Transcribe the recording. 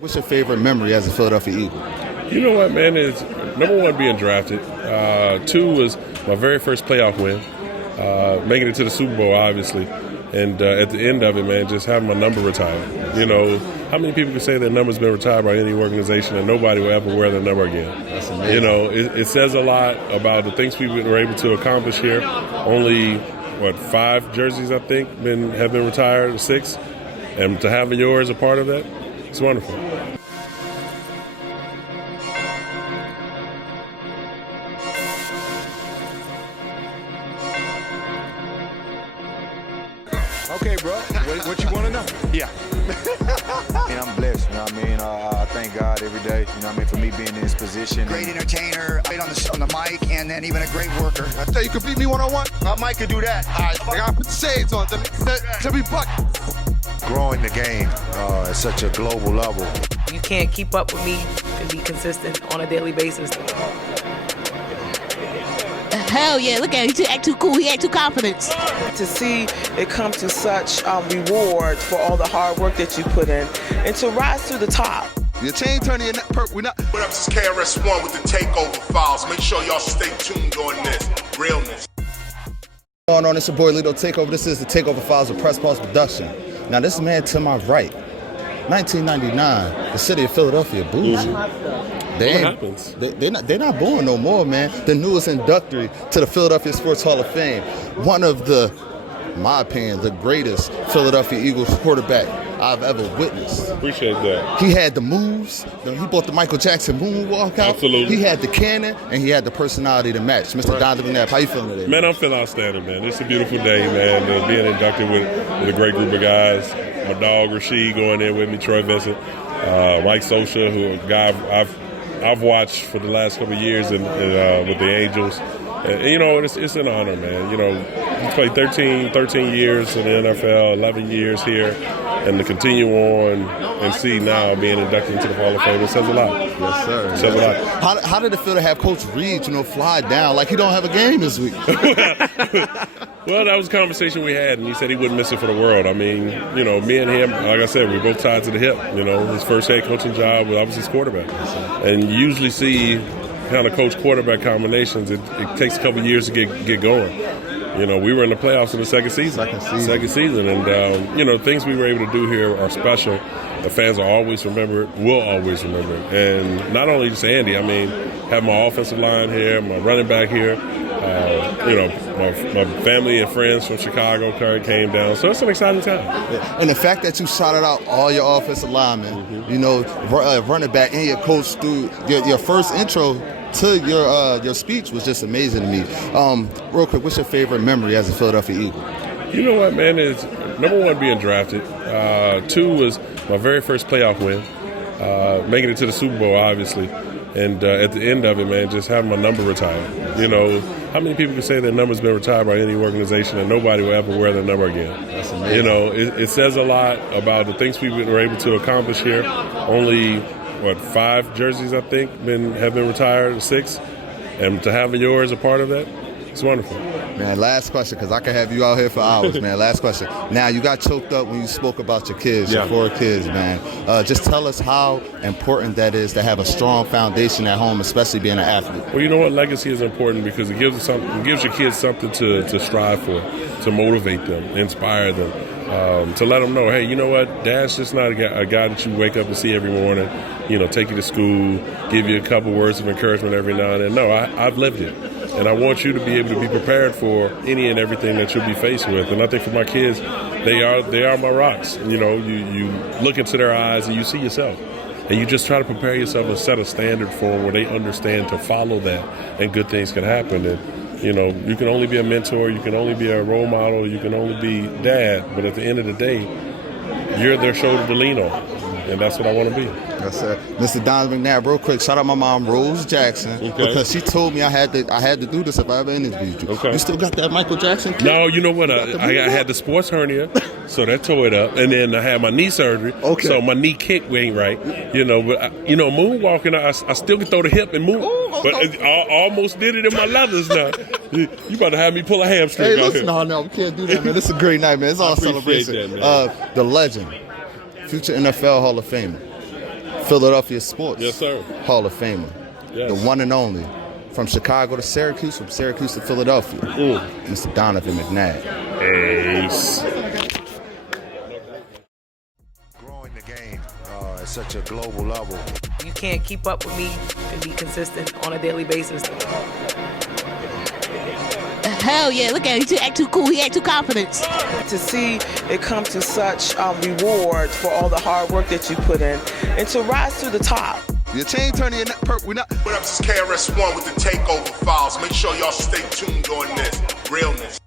What's your favorite memory as a Philadelphia Eagle? You know what, man? Is number one, being drafted. Two was my very first playoff win, making it to the Super Bowl, obviously. And at the end of it, man, just having my number retired. You know, how many people can say their number's been retired by any organization and nobody will ever wear their number again? That's amazing. You know, it says a lot about the things we were able to accomplish here. Only, 5 jerseys, I think, have been retired, or 6. And to have yours a part of that, it's wonderful. Okay, bro. What you want to know? Yeah. I'm blessed, you know what I mean? I thank God every day, you know what I mean, for me being in this position. Great entertainer, great on the mic, and then even a great worker. I tell you, could beat me one-on-one? Mike could do that. All right, I gotta put the shades on to be buck. Growing the game at such a global level. You can't keep up with me and be consistent on a daily basis. Hell yeah, look at him. He act too cool. He act too confident. To see it come to such reward for all the hard work that you put in and to rise to the top. Your chain turning in that perp. We're not. What up, this is KRS-One with the Takeover Files. Make sure y'all stay tuned on this. Realness. Going on, it's your boy Lito Takeover. This is the Takeover Files of Press Pause Production. Now, this man to my right, 1999, the city of Philadelphia, bougie. They're not born no more, man. The newest inductee to the Philadelphia Sports Hall of Fame. One of the, in my opinion, the greatest Philadelphia Eagles quarterback I've ever witnessed. Appreciate that. He had the moves. He brought the Michael Jackson moonwalk out. Absolutely. He had the cannon, and he had the personality to match. Mr. Donovan, Mcnabb, how you feeling today? Man, I'm feeling outstanding, man. It's a beautiful day, man. Being inducted with a great group of guys. My dog, Rasheed, going there with me, Troy Vincent, Mike Sosha, who a guy I've watched for the last couple of years with the Angels. And, you know, it's an honor, man. You know, you played 13 years in the NFL, 11 years here, and to continue on and see now being inducted into the Hall of Fame, it says a lot. Yes, sir. It says a lot. How did it feel to have Coach Reed, fly down like he don't have a game this week? Well, that was a conversation we had, and he said he wouldn't miss it for the world. I mean, you know, me and him, like I said, we're both tied to the hip. You know, his first head coaching job was obviously his quarterback. And you usually see kind of coach-quarterback combinations. It takes a couple years to get going. You know, we were in the playoffs in the second season. And, you know, things we were able to do here are special. The fans will always remember it, will always remember it. And not only just Andy, I mean, have my offensive line here, my running back here. You know, my family and friends from Chicago came down. So it's an exciting time. Yeah. And the fact that you shouted out all your offensive linemen, you know, running back and your coach through your first intro to your speech was just amazing to me. Real quick, what's your favorite memory as a Philadelphia Eagle? You know what, man? Is number one, being drafted. 2 was my very first playoff win, making it to the Super Bowl, obviously. And at the end of it, man, just having my number retired. You know, how many people can say their number's been retired by any organization and nobody will ever wear their number again? That's amazing. You know, it says a lot about the things we were able to accomplish here. Only, 5 jerseys, I think, have been retired, or 6. And to have yours a part of that, it's wonderful. Man, last question, because I can have you out here for hours, man. Last question. Now, you got choked up when you spoke about your kids, your 4 kids, man. Just tell us how important that is to have a strong foundation at home, especially being an athlete. Well, you know what? Legacy is important because it gives your kids something to strive for, to motivate them, inspire them, to let them know, hey, you know what? Dad's just not a guy that you wake up and see every morning, you know, take you to school, give you a couple words of encouragement every now and then. No, I've lived it. And I want you to be able to be prepared for any and everything that you'll be faced with. And I think for my kids, they are my rocks. You know, you look into their eyes and you see yourself. And you just try to prepare yourself and set a standard for them where they understand to follow that and good things can happen. And, you know, you can only be a mentor, you can only be a role model, you can only be dad. But at the end of the day, you're their shoulder to lean on. And that's what I want to be. That's it. Mr. Donovan Mcnabb, real quick, shout out my mom, Rose Jackson, because she told me I had to do this if I ever interviewed you. Okay. You still got that Michael Jackson kid? No, you know what? I had the sports hernia, so that tore it up. And then I had my knee surgery, so my knee kick ain't right. You know, but, moonwalking, I still can throw the hip and move. But I almost did it in my leathers now. You about to have me pull a hamstring out here. No, we can't do that, man. This is a great night, man. It's all celebration. That, man. The legend, future NFL Hall of Famer, Philadelphia sports. Yes, sir. Hall of Famer. Yes. The one and only. From Chicago to Syracuse, from Syracuse to Philadelphia. Mr. Donovan Mcnabb. Ace. Growing the game at such a global level. You can't keep up with me and be consistent on a daily basis. Hell yeah, look at him. He act too cool. He act too confident. To see it come to such reward for all the hard work that you put in and to rise to the top. Your chain turning, we're not. What up, this is KRS-One with the Takeover Files. Make sure y'all stay tuned on this. Realness.